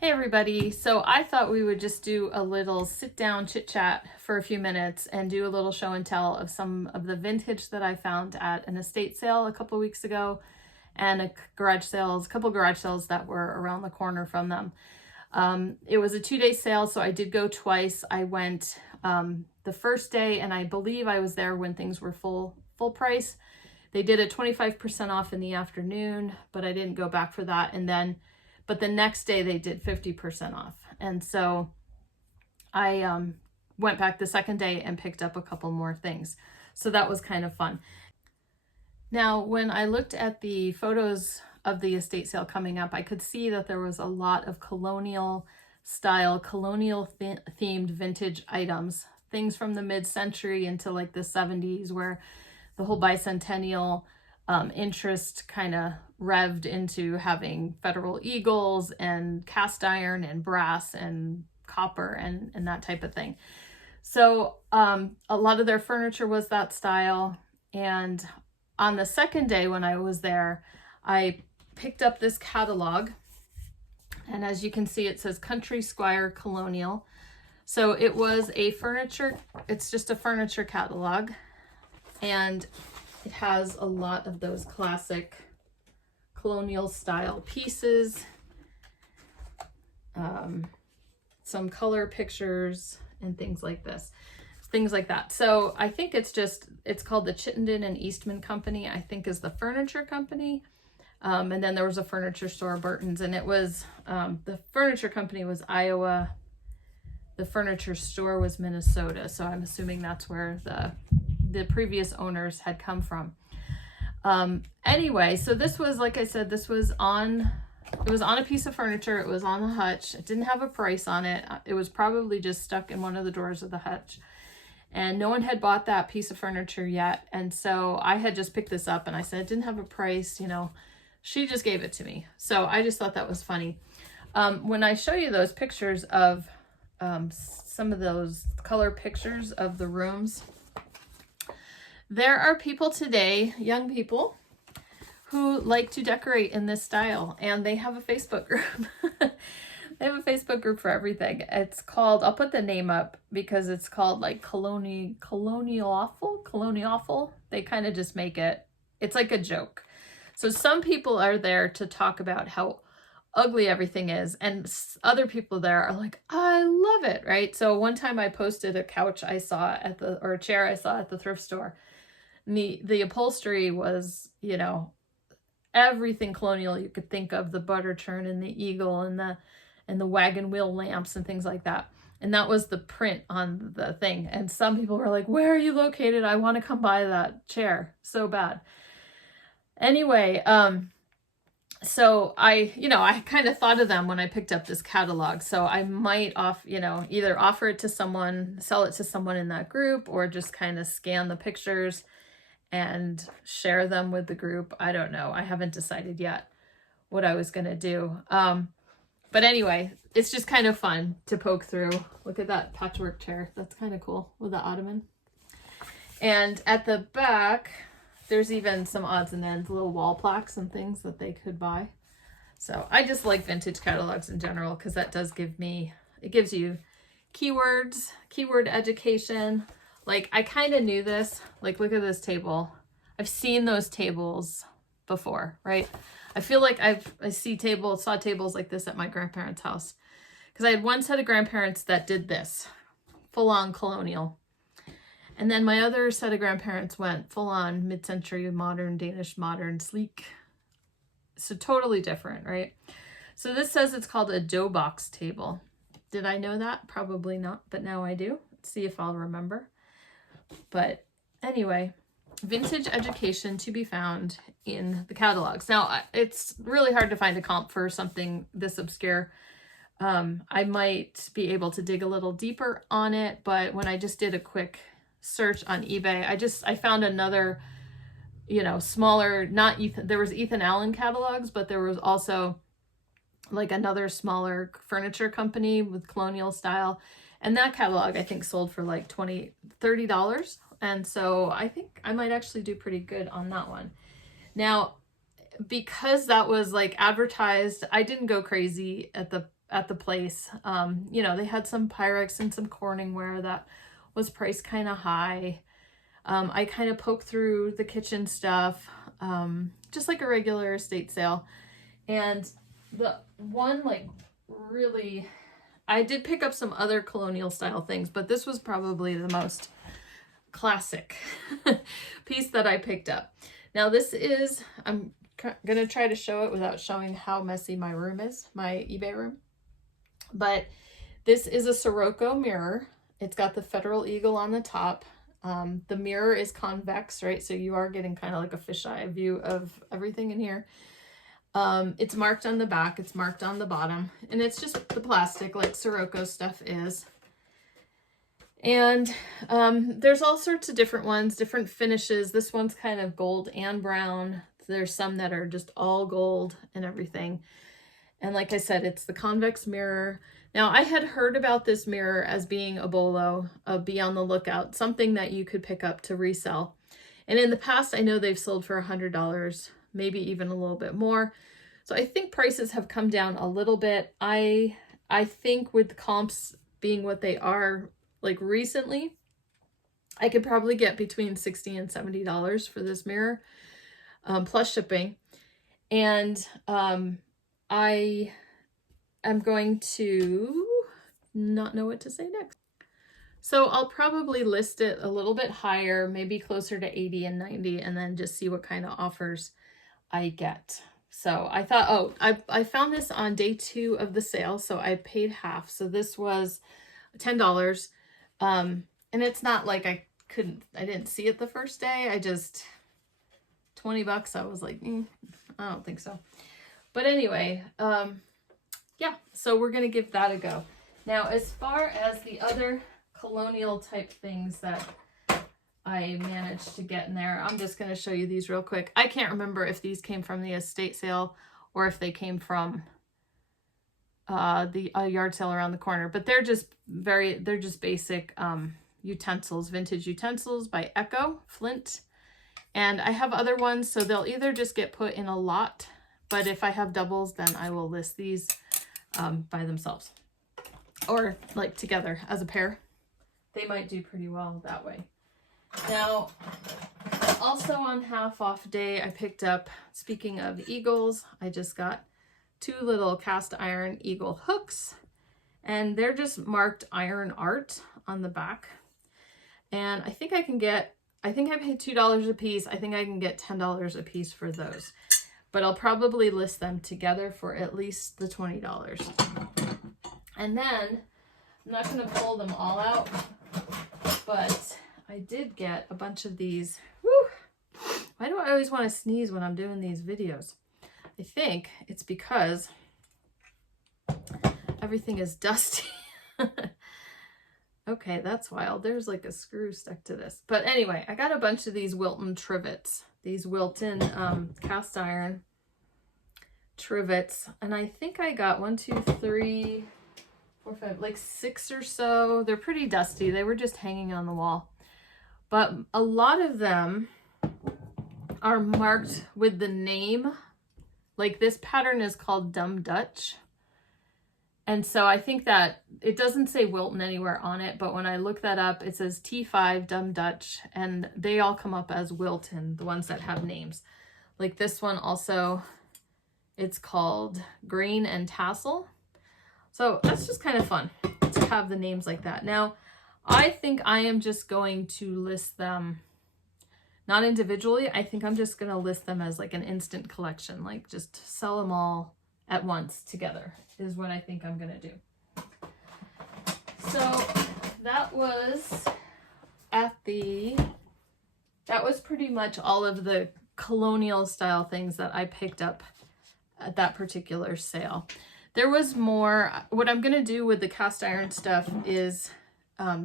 Hey everybody, so I thought we would just do a little sit down chit chat for a few minutes and do a little show and tell of some of the vintage that I found at an estate sale a couple weeks ago and a couple garage sales that were around the corner from them. It was a 2-day sale, so I did go twice. I went the first day, and I believe I was there when things were full price. They did a 25% off in the afternoon, but I didn't go back for that. But the next day they did 50% off. And so I went back the second day and picked up a couple more things. So that was kind of fun. Now, when I looked at the photos of the estate sale coming up, I could see that there was a lot of colonial style, themed vintage items, things from the mid-century into like the 70s, where the whole bicentennial interest kind of revved into having Federal Eagles and cast iron and brass and copper and that type of thing. So a lot of their furniture was that style. And on the second day when I was there, I picked up this catalog. And as you can see, it says Country Squire Colonial. So it was it's just a furniture catalog. And it has a lot of those classic colonial style pieces, some color pictures and things like that. So I think it's called the Chittenden and Eastman Company, I think is the furniture company. And then there was a furniture store, Burton's, and it was, the furniture company was Iowa. The furniture store was Minnesota. So I'm assuming that's where the previous owners had come from. Anyway, so this was, like I said, it was on a piece of furniture. It was on the hutch. It didn't have a price on it. It was probably just stuck in one of the drawers of the hutch. And no one had bought that piece of furniture yet. And so I had just picked this up and I said, it didn't have a price, she just gave it to me. So I just thought that was funny. When I show you those pictures of some of those color pictures of the rooms, there are people today, young people, who like to decorate in this style, and they have a Facebook group. They have a Facebook group for everything. It's called, I'll put the name up because it's called like Colonial Awful. They kind of just make it's like a joke. So some people are there to talk about how ugly everything is, and other people there are like, I love it, right? So one time I posted a couch I saw or a chair I saw at the thrift store. The upholstery was, everything colonial you could think of, the butter churn and the eagle and the wagon wheel lamps and things like that. And that was the print on the thing. And some people were like, where are you located? I want to come buy that chair so bad. Anyway, so I kind of thought of them when I picked up this catalog. So I might either offer it to someone, sell it to someone in that group, or just kind of scan the pictures and share them with the group. I don't know. I haven't decided yet what I was going to do. But anyway, it's just kind of fun to poke through. Look at that patchwork chair. That's kind of cool with the ottoman. And at the back, there's even some odds and ends, little wall plaques and things that they could buy. So I just like vintage catalogs in general because that does it gives you keywords, keyword education. Like, I kind of knew this. Like, look at this table. I've seen those tables before, right? I feel like saw tables like this at my grandparents' house. Because I had one set of grandparents that did this, full-on colonial. And then my other set of grandparents went full-on mid-century modern, Danish modern, sleek. So totally different, right? So this says it's called a dough box table. Did I know that? Probably not, but now I do. Let's see if I'll remember. But anyway, vintage education to be found in the catalogs. Now, it's really hard to find a comp for something this obscure. I might be able to dig a little deeper on it, but when I just did a quick search on eBay, I found another, smaller, there was Ethan Allen catalogs, but there was also like another smaller furniture company with colonial style. And that catalog, I think, sold for like $20, $30. And so I think I might actually do pretty good on that one. Now, because that was like advertised, I didn't go crazy at the at the place. You know, they had some Pyrex and some Corningware that was priced kind of high. I kind of poked through the kitchen stuff, just like a regular estate sale. And the one, like, really, I did pick up some other colonial style things, but this was probably the most classic piece that I picked up. Now this is, I'm gonna try to show it without showing how messy my room is, my eBay room. But this is a Sirocco mirror. It's got the Federal Eagle on the top. The mirror is convex, right? So you are getting kind of like a fisheye view of everything in here. It's marked on the back, it's marked on the bottom, and it's just the plastic like Sirocco stuff is. And there's all sorts of different ones, different finishes. This one's kind of gold and brown. There's some that are just all gold and everything. And like I said, it's the convex mirror. Now, I had heard about this mirror as being a bolo, be on the lookout, something that you could pick up to resell. And in the past, I know they've sold for $100, maybe even a little bit more. So I think prices have come down a little bit. I think with comps being what they are, like recently, I could probably get between $60 and $70 for this mirror, plus shipping. And I am going to not know what to say next. So I'll probably list it a little bit higher, maybe closer to 80 and 90, and then just see what kind of offers I get. So I thought, oh, I found this on day 2 of the sale, so I paid half. So this was $10. And it's not like I didn't see it the first day. I just, $20, I was like, I don't think so. But anyway, yeah, so we're going to give that a go. Now, as far as the other colonial type things that I managed to get in there, I'm just going to show you these real quick. I can't remember if these came from the estate sale or if they came from the yard sale around the corner, but they're just basic utensils, vintage utensils by Echo Flint. And I have other ones, so they'll either just get put in a lot, but if I have doubles, then I will list these by themselves or like together as a pair. They might do pretty well that way. Now, also on half off day, I picked up, speaking of eagles, I just got 2 little cast iron eagle hooks, and they're just marked iron art on the back. And I think I can get, I think I paid $2 a piece. I think I can get $10 a piece for those, but I'll probably list them together for at least the $20. And then I'm not going to pull them all out, but I did get a bunch of these. Woo! Why do I always want to sneeze when I'm doing these videos? I think it's because everything is dusty. Okay, that's wild. There's like a screw stuck to this. But anyway, I got a bunch of these Wilton trivets. These Wilton cast iron trivets. And I think I got 1, 2, 3, 4, 5, like 6 or so. They're pretty dusty. They were just hanging on the wall. But a lot of them are marked with the name. Like this pattern is called Dumb Dutch. And so I think that it doesn't say Wilton anywhere on it, but when I look that up, it says T5 Dumb Dutch, and they all come up as Wilton, the ones that have names. Like this one also, it's called Grain and Tassel. So that's just kind of fun to have the names like that. Now, I think I am just going to list them, not individually. I think I'm just going to list them as like an instant collection, like just sell them all at once together is what I think I'm going to do. So that was pretty much all of the colonial style things that I picked up at that particular sale. There was more. What I'm going to do with the cast iron stuff is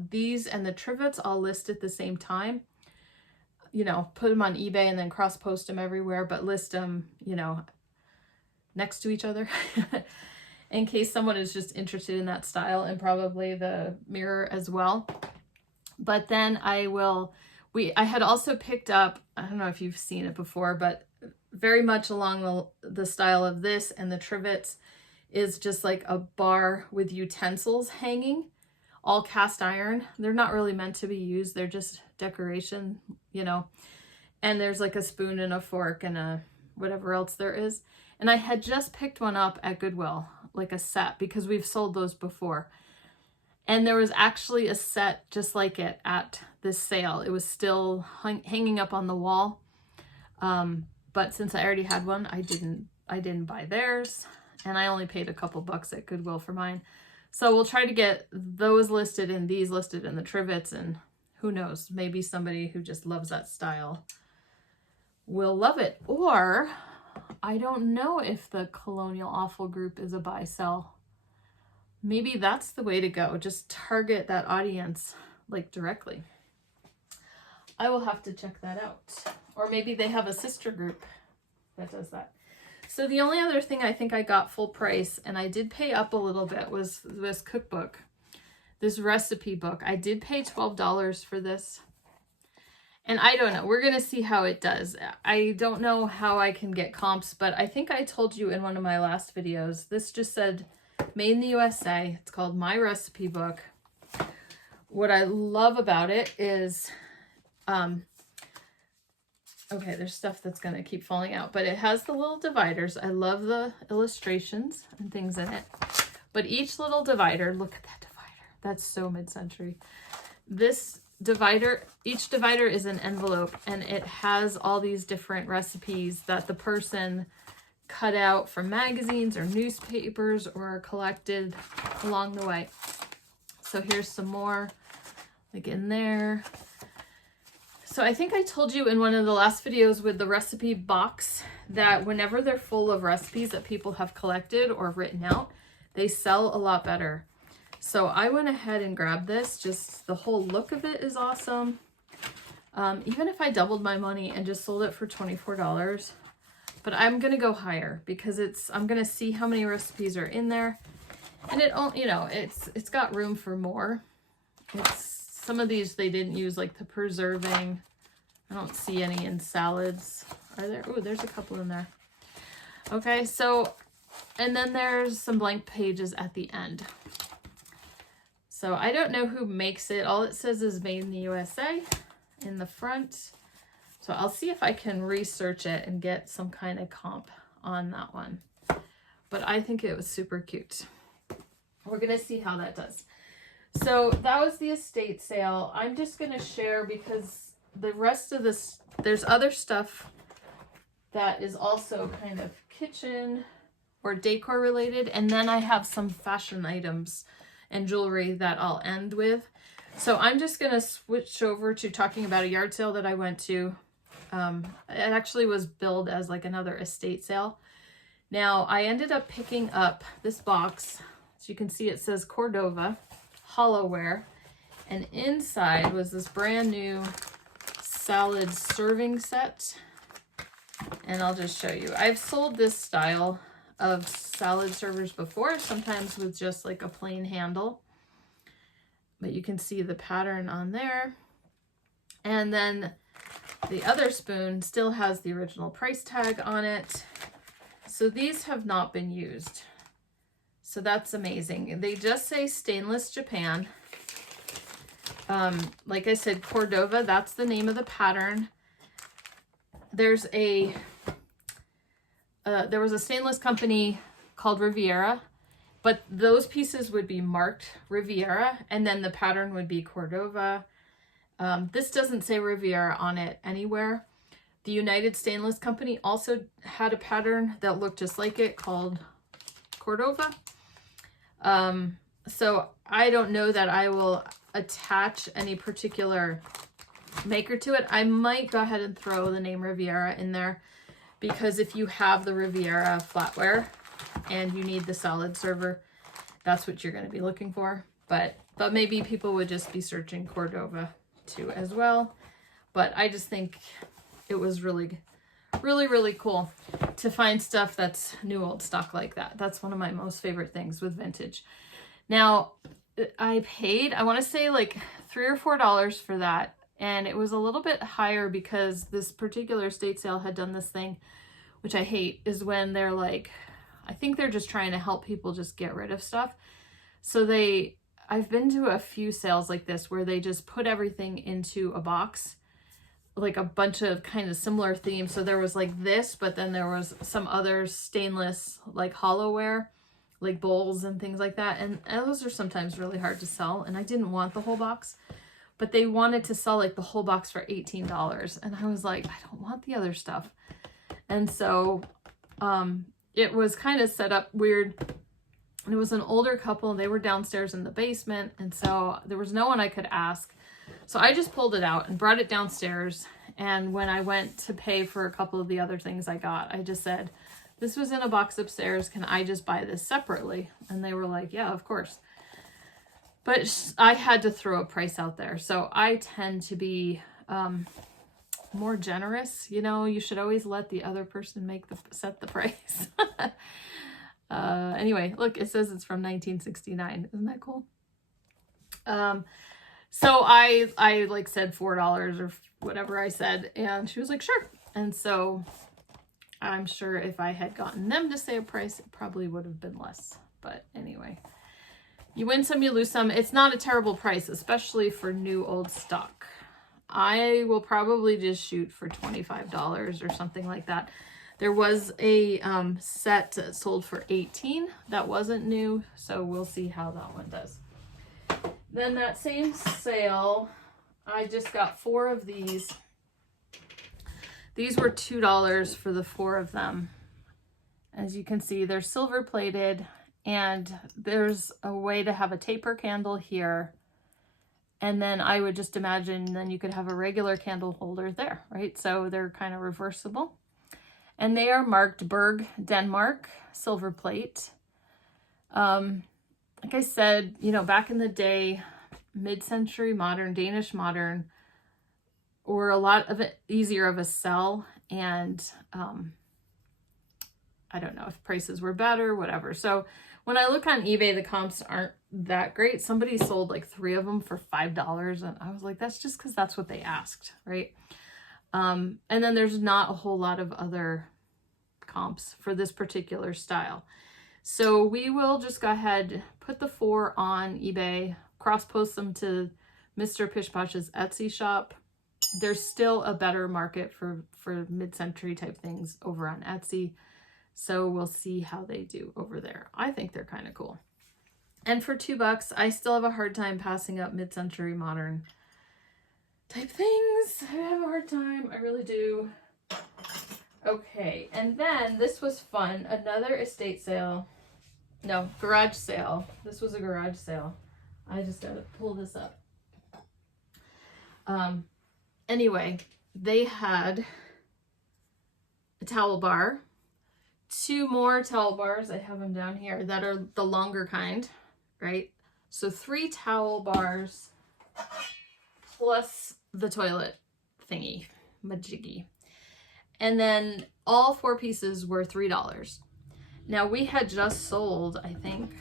these and the trivets I'll list at the same time. You know, put them on eBay and then cross post them everywhere, but list them, you know, next to each other in case someone is just interested in that style, and probably the mirror as well. But then I had also picked up, I don't know if you've seen it before, but very much along the style of this and the trivets is just like a bar with utensils hanging, all cast iron. They're not really meant to be used. They're just decoration, you know. And there's like a spoon and a fork and a whatever else there is. And I had just picked one up at Goodwill, like a set, because we've sold those before. And there was actually a set just like it at this sale. It was still hanging up on the wall. But since I already had one, I didn't buy theirs. And I only paid a couple bucks at Goodwill for mine. So we'll try to get those listed and these listed in the Trivets, and who knows, maybe somebody who just loves that style will love it. Or I don't know if the Colonial Awful group is a buy sell. Maybe that's the way to go. Just target that audience like directly. I will have to check that out. Or maybe they have a sister group that does that. So the only other thing I think I got full price, and I did pay up a little bit, was this cookbook, this recipe book. I did pay $12 for this. And I don't know, we're going to see how it does. I don't know how I can get comps, but I think I told you in one of my last videos, this just said made in the USA. It's called My Recipe Book. What I love about it is, okay, there's stuff that's going to keep falling out, but it has the little dividers. I love the illustrations and things in it. But each little divider, look at that divider. That's so mid-century. This divider, each divider is an envelope, and it has all these different recipes that the person cut out from magazines or newspapers or collected along the way. So here's some more, like in there. So I think I told you in one of the last videos with the recipe box that whenever they're full of recipes that people have collected or written out, they sell a lot better. So I went ahead and grabbed this. Just the whole look of it is awesome. Even if I doubled my money and just sold it for $24, but I'm going to go higher because I'm going to see how many recipes are in there. And it's got room for more. Some of these they didn't use, like the preserving. I don't see any in salads. Are there? Oh, there's a couple in there. Okay, so, and then there's some blank pages at the end. So I don't know who makes it. All it says is made in the USA in the front. So I'll see if I can research it and get some kind of comp on that one. But I think it was super cute. We're going to see how that does. So that was the estate sale. I'm just going to share because the rest of this, there's other stuff that is also kind of kitchen or decor related. And then I have some fashion items and jewelry that I'll end with. So I'm just going to switch over to talking about a yard sale that I went to. It actually was billed as like another estate sale. Now I ended up picking up this box. As you can see, it says Cordova Hollowware, and inside was this brand new salad serving set. And I'll just show you. I've sold this style of salad servers before, sometimes with just like a plain handle, but you can see the pattern on there. And then the other spoon still has the original price tag on it. So these have not been used. So that's amazing. They just say stainless Japan. Like I said, Cordova, that's the name of the pattern. There's there was a stainless company called Riviera, but those pieces would be marked Riviera, and then the pattern would be Cordova. This doesn't say Riviera on it anywhere. The United Stainless Company also had a pattern that looked just like it called Cordova. So I don't know that I will attach any particular maker to it. I might go ahead and throw the name Riviera in there, because if you have the Riviera flatware and you need the salad server, that's what you're going to be looking for. But maybe people would just be searching Cordova too as well. But I just think it was really, really, really cool to find stuff that's new old stock like that. That's one of my most favorite things with vintage. Now, I paid, I want to say like $3 or $4 for that. And it was a little bit higher because this particular estate sale had done this thing, which I hate, is when they're like, I think they're just trying to help people just get rid of stuff. So I've been to a few sales like this where they just put everything into a box, like a bunch of kind of similar themes. So there was like this, but then there was some other stainless like hollowware, like bowls and things like that. And those are sometimes really hard to sell. And I didn't want the whole box, but they wanted to sell like the whole box for $18. And I was like, I don't want the other stuff. And so it was kind of set up weird. It was an older couple and they were downstairs in the basement. And so there was no one I could ask. So I just pulled it out and brought it downstairs. And when I went to pay for a couple of the other things I got, I just said, this was in a box upstairs. Can I just buy this separately? And they were like, yeah, of course. But I had to throw a price out there. So I tend to be more generous. You know, you should always let the other person set the price. Anyway, look, it says it's from 1969. Isn't that cool? So I like said $4 or whatever I said, and she was like, sure. And so I'm sure if I had gotten them to say a price, it probably would have been less. But anyway, you win some, you lose some. It's not a terrible price, especially for new old stock. I will probably just shoot for $25 or something like that. There was a set that sold for $18 that wasn't new, so we'll see how that one does. Then that same sale, I just got 4 of these. These were $2 for the 4 of them. As you can see, they're silver plated, and there's a way to have a taper candle here. And then I would just imagine then you could have a regular candle holder there, right? So they're kind of reversible. And they are marked Berg, Denmark, silver plate. Like I said, you know, back in the day, mid-century modern, Danish modern, were a lot of it easier of a sell. And I don't know if prices were better, whatever. So when I look on eBay, the comps aren't that great. Somebody sold like 3 of them for $5. And I was like, that's just because that's what they asked, right? And then there's not a whole lot of other comps for this particular style. So we will just go ahead, put the 4 on eBay, cross-post them to Mr. Pishposh's Etsy shop. There's still a better market for mid-century type things over on Etsy. So we'll see how they do over there. I think they're kind of cool. And for $2, I still have a hard time passing up mid-century modern type things. I have a hard time. I really do. Okay, and then this was fun. Another estate sale. No, garage sale. This was a garage sale. I just gotta pull this up. Anyway, they had a towel bar. 2 more towel bars. I have them down here that are the longer kind, right? So 3 towel bars plus the toilet thingy, majiggy. And then all 4 pieces were $3. Now we had just sold, I think,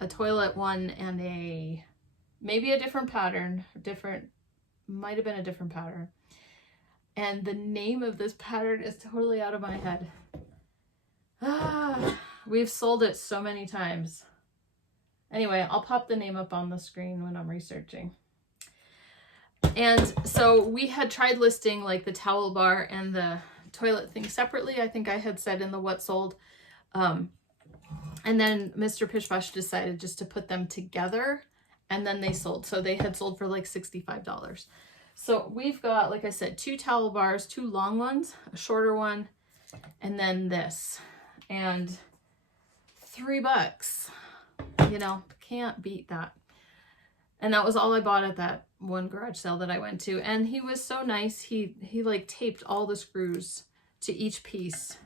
a toilet one and maybe a different pattern, might have been a different pattern. And the name of this pattern is totally out of my head. We've sold it so many times. Anyway, I'll pop the name up on the screen when I'm researching. And so we had tried listing like the towel bar and the toilet thing separately. I think I had said in the what sold. And then Mr. Pishposh decided just to put them together, and then they sold. So they had sold for like $65. So we've got, like I said, 2 towel bars, 2 long ones, a shorter one, and then this. And $3, you know, can't beat that. And that was all I bought at that one garage sale that I went to. And he was so nice. He like taped all the screws to each piece.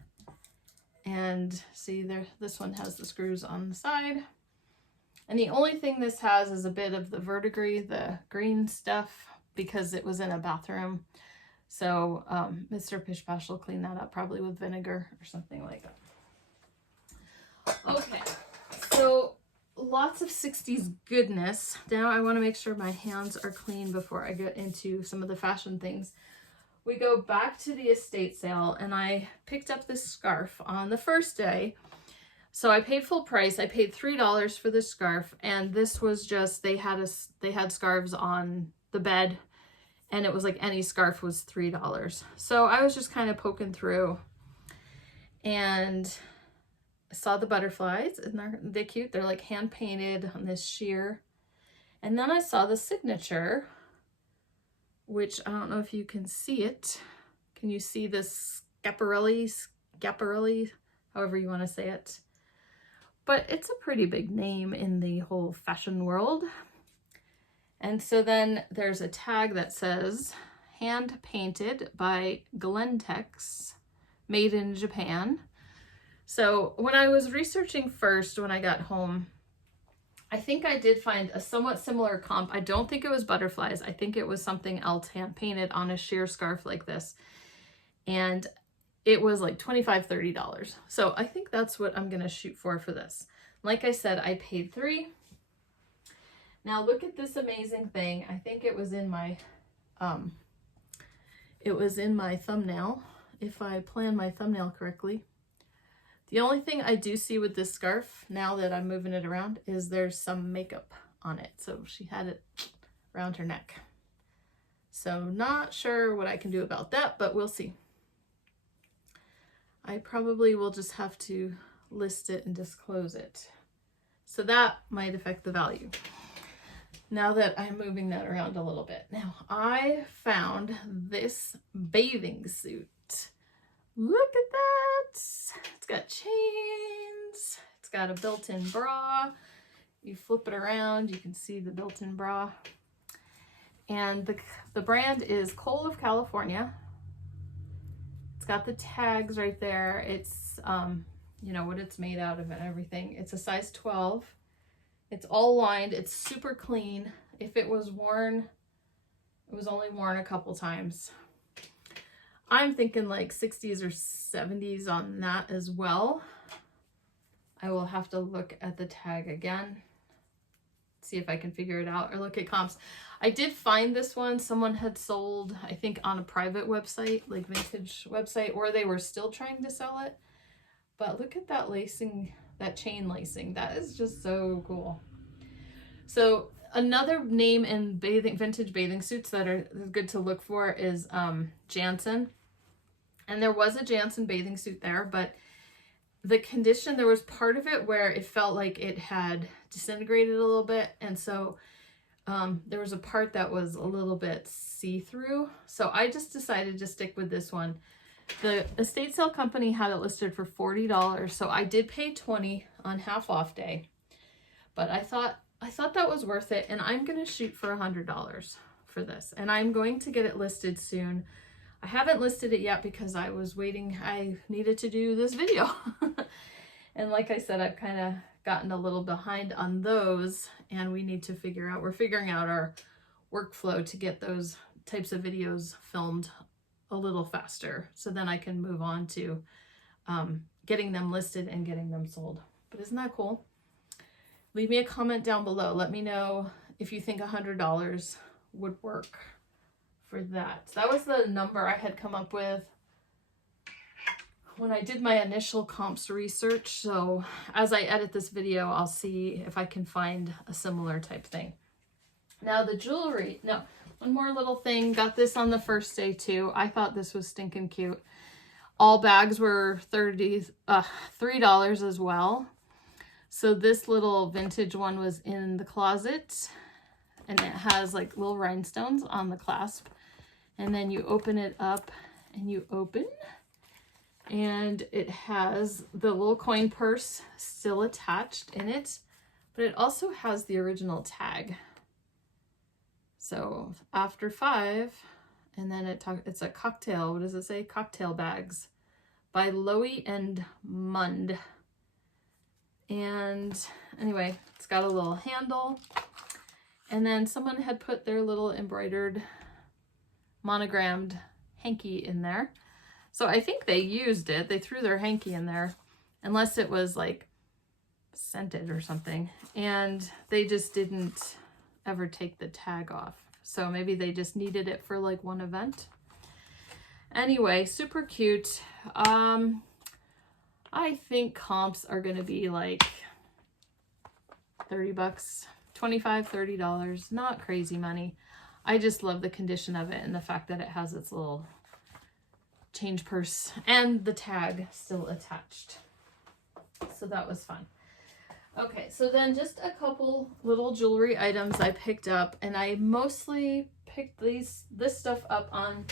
And see there, this one has the screws on the side. And the only thing this has is a bit of the verdigris, the green stuff, because it was in a bathroom. So Mr. Pishposh will clean that up probably with vinegar or something like that. Okay, so lots of 60s goodness. Now I want to make sure my hands are clean before I get into some of the fashion things. We go back to the estate sale, and I picked up this scarf on the first day. So I paid full price. I paid $3 for this scarf, and this was just, they had scarves on the bed, and it was like any scarf was $3. So I was just kind of poking through, and I saw the butterflies, and they're cute. They're like hand painted on this sheer. And then I saw the signature, which I don't know if you can see it. Can you see this Schiaparelli, however you want to say it? But it's a pretty big name in the whole fashion world. And so then there's a tag that says, hand painted by Glentex, made in Japan. So when I was researching first, when I got home, I think I did find a somewhat similar comp. I don't think it was butterflies. I think it was something else hand painted on a sheer scarf like this. And it was like $25, $30. So I think that's what I'm going to shoot for this. Like I said, I paid $3. Now look at this amazing thing. I think it was in my thumbnail, if I plan my thumbnail correctly. The only thing I do see with this scarf, now that I'm moving it around, is there's some makeup on it. So she had it around her neck. So not sure what I can do about that, but we'll see. I probably will just have to list it and disclose it. So that might affect the value. Now that I'm moving that around a little bit. Now, I found this bathing suit. Look at that. It's got chains. It's got a built-in bra. You flip it around, you can see the built-in bra. And the brand is Coal of California. It's got the tags right there. It's, you know, what it's made out of and everything. It's a size 12. It's all lined. It's super clean. If it was worn, it was only worn a couple times. I'm thinking like 60s or 70s on that as well. I will have to look at the tag again, see if I can figure it out, or look at comps. I did find this one. Someone had sold, I think, on a private website, like vintage website, or they were still trying to sell it. But look at that lacing, that chain lacing. That is just so cool. So another name in vintage bathing suits that are good to look for is Jansen. And there was a Jansen bathing suit there, but the condition, there was part of it where it felt like it had disintegrated a little bit. And so there was a part that was a little bit see-through. So I just decided to stick with this one. The estate sale company had it listed for $40. So I did pay $20 on half off day, but I thought that was worth it. And I'm going to shoot for $100 for this. And I'm going to get it listed soon. I haven't listed it yet because I was waiting. I needed to do this video. And like I said, I've kind of gotten a little behind on those, and we need to we're figuring out our workflow to get those types of videos filmed a little faster. So then I can move on to getting them listed and getting them sold. But isn't that cool? Leave me a comment down below. Let me know if you think $100 would work for that. So that was the number I had come up with when I did my initial comps research. So as I edit this video, I'll see if I can find a similar type thing. Now the jewelry, no, one more little thing. Got this on the first day too. I thought this was stinking cute. All bags were $3 as well. So this little vintage one was in the closet, and it has like little rhinestones on the clasp. And then you open it up and you open, and it has the little coin purse still attached in it, but it also has the original tag. So after 5, and then it's a cocktail, what does it say? Cocktail bags by Lowy and Mund. And anyway, it's got a little handle, and then someone had put their little embroidered monogrammed hanky in there. So I think they used it. They threw their hanky in there, unless it was like scented or something. And they just didn't ever take the tag off. So maybe they just needed it for like one event. Anyway, super cute. I think comps are going to be like 30 bucks, $25, $30, not crazy money. I just love the condition of it and the fact that it has its little change purse and the tag still attached. So that was fun. Okay, so then just a couple little jewelry items I picked up, and I mostly picked this stuff up on,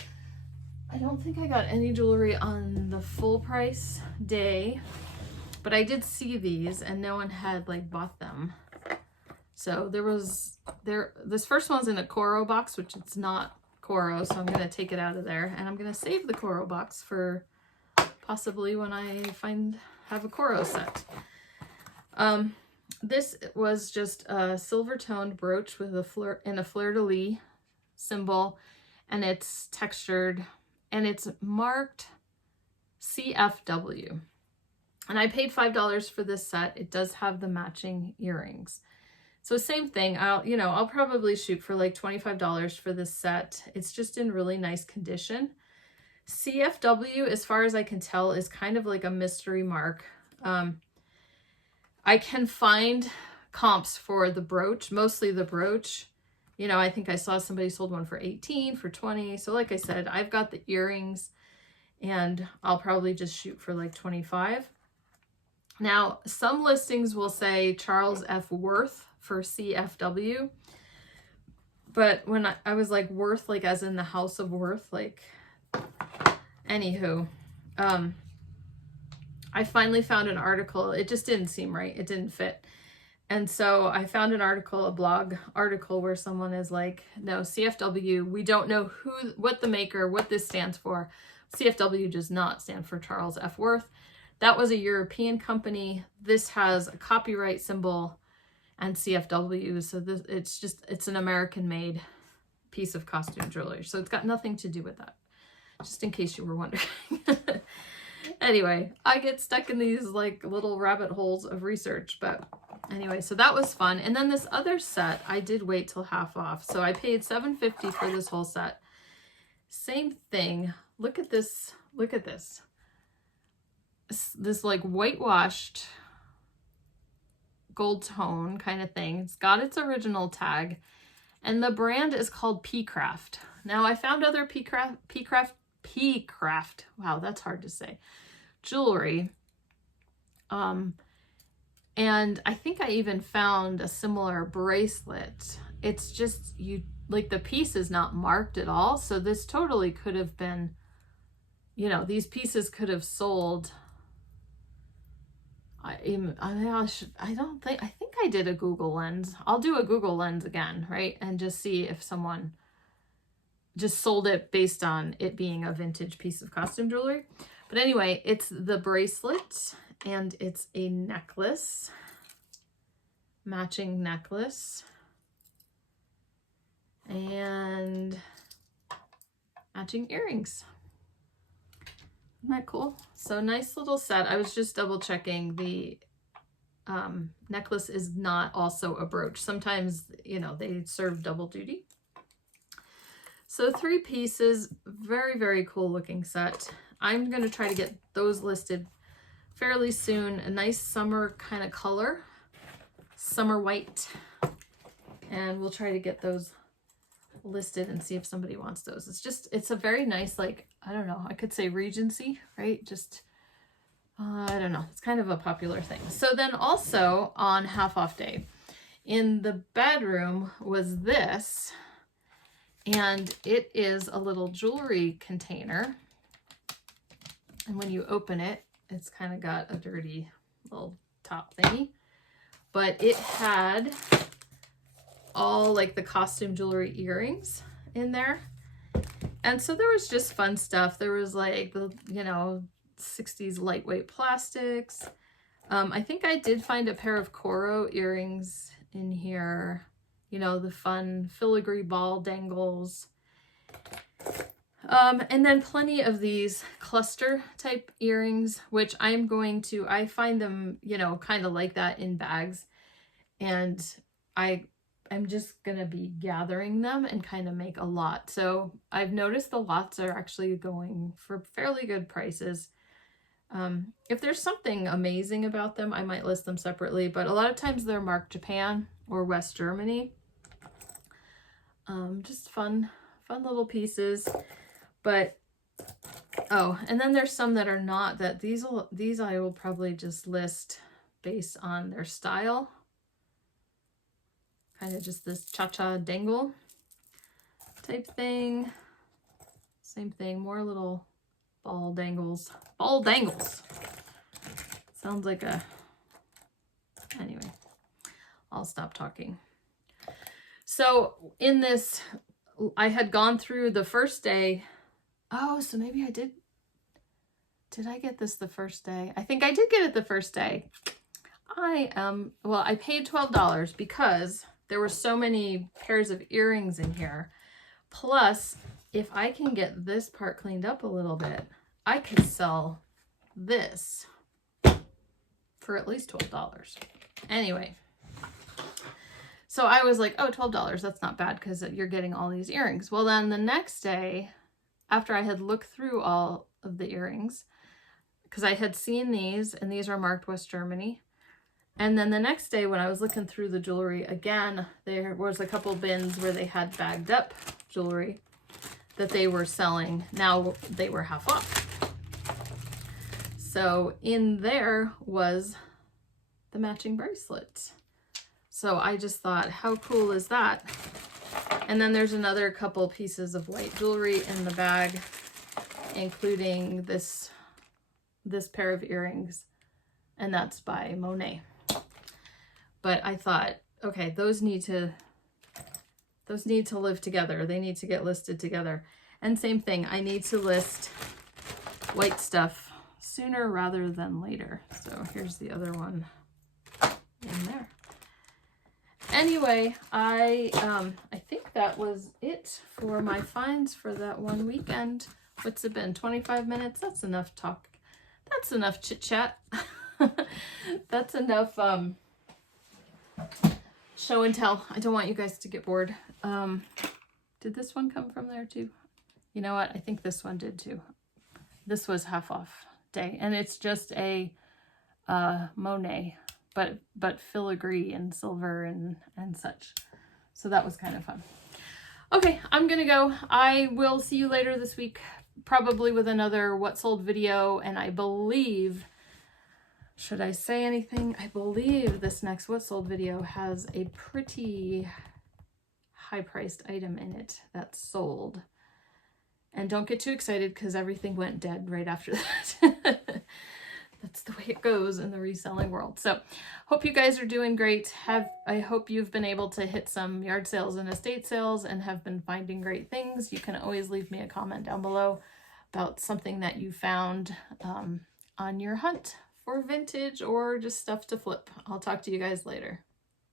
I don't think I got any jewelry on the full price day, but I did see these and no one had like bought them. So this first one's in a Coro box, which it's not Coro, so I'm going to take it out of there, and I'm going to save the Coro box for possibly when I have a Coro set. This was just a silver toned brooch with a fleur-de-lis symbol, and it's textured, and it's marked CFW. And I paid $5 for this set. It does have the matching earrings. So same thing, I'll probably shoot for like $25 for this set. It's just in really nice condition. CFW, as far as I can tell, is kind of like a mystery mark. I can find comps for the brooch, mostly the brooch. I think I saw somebody sold one for 18, for 20. So like I said, I've got the earrings, and I'll probably just shoot for like 25. Now, some listings will say Charles F. Worth for CFW, but when I was like Worth, like as in the House of Worth, like, anywho, I finally found an article. It just didn't seem right. It didn't fit. And so I found an article, a blog article, where someone is like, no, CFW, we don't know what the maker, what this stands for. CFW does not stand for Charles F. Worth. That was a European company. This has a copyright symbol and CFW. So it's an American-made piece of costume jewelry. So it's got nothing to do with that, just in case you were wondering. Anyway, I get stuck in these like little rabbit holes of research, but anyway, so that was fun. And then this other set, I did wait till half off. So I paid $7.50 for this whole set. Same thing. Look at this. Look at this. This like whitewashed gold tone kind of thing. It's got its original tag, and the brand is called P-Craft. Now I found other P-Craft, wow, that's hard to say, jewelry. And I think I even found a similar bracelet. It's just, like the piece is not marked at all. So this totally could have been, these pieces could have sold. I think I did a Google Lens. I'll do a Google Lens again, right? And just see if someone just sold it based on it being a vintage piece of costume jewelry. But anyway, it's the bracelet, and it's a necklace, matching necklace, and matching earrings. Isn't that cool? So nice little set. I was just double checking. The necklace is not also a brooch. Sometimes, they serve double duty. So 3 pieces, very, very cool looking set. I'm going to try to get those listed fairly soon. A nice summer kind of color, summer white. And we'll try to get those listed and see if somebody wants those. It's a very nice, like, I don't know, I could say Regency, right? Just, I don't know. It's kind of a popular thing. So then also on half off day in the bedroom was this, and it is a little jewelry container. And when you open it, it's kind of got a dirty little top thingy, but it had all like the costume jewelry earrings in there. And so there was just fun stuff. There was like the, 60s lightweight plastics. I think I did find a pair of Coro earrings in here. The fun filigree ball dangles. And then plenty of these cluster type earrings, which I find them, kind of like that in bags. And I'm just going to be gathering them and kind of make a lot. So I've noticed the lots are actually going for fairly good prices. If there's something amazing about them, I might list them separately, but a lot of times they're marked Japan or West Germany. Just fun little pieces. But oh, and then there's some that are not, that these I will probably just list based on their style. Kind of just this cha-cha dangle type thing. Same thing, more little ball dangles. Ball dangles. Sounds like a... Anyway, I'll stop talking. So in this, I had gone through the first day. Oh, so maybe I did. Did I get this the first day? I think I did get it the first day. Well, I paid $12 because there were so many pairs of earrings in here. Plus, if I can get this part cleaned up a little bit, I could sell this for at least $12. Anyway, so I was like, oh, $12, that's not bad because you're getting all these earrings. Well, then the next day, after I had looked through all of the earrings, because I had seen these, and these are marked West Germany. And then the next day when I was looking through the jewelry again, there was a couple bins where they had bagged up jewelry that they were selling. Now they were half off. So in there was the matching bracelet. So I just thought, how cool is that? And then there's another couple pieces of white jewelry in the bag, including this pair of earrings, and that's by Monet. But I thought, okay, those need to live together. They need to get listed together. And same thing, I need to list white stuff sooner rather than later. So here's the other one in there. Anyway, I think that was it for my finds for that one weekend. What's it been? 25 minutes? That's enough talk. That's enough chit chat. That's enough show and tell. I don't want you guys to get bored. Did this one come from there too? You know what? I think this one did too. This was half off day, and it's just a Monet, but filigree and silver and such. So that was kind of fun. Okay, I'm gonna go. I will see you later this week, probably with another what sold video, and I believe, should I say anything? I believe this next what sold video has a pretty high-priced item in it that's sold. And don't get too excited because everything went dead right after that. That's the way it goes in the reselling world. So hope you guys are doing great. I hope you've been able to hit some yard sales and estate sales and have been finding great things. You can always leave me a comment down below about something that you found on your hunt for vintage or just stuff to flip. I'll talk to you guys later.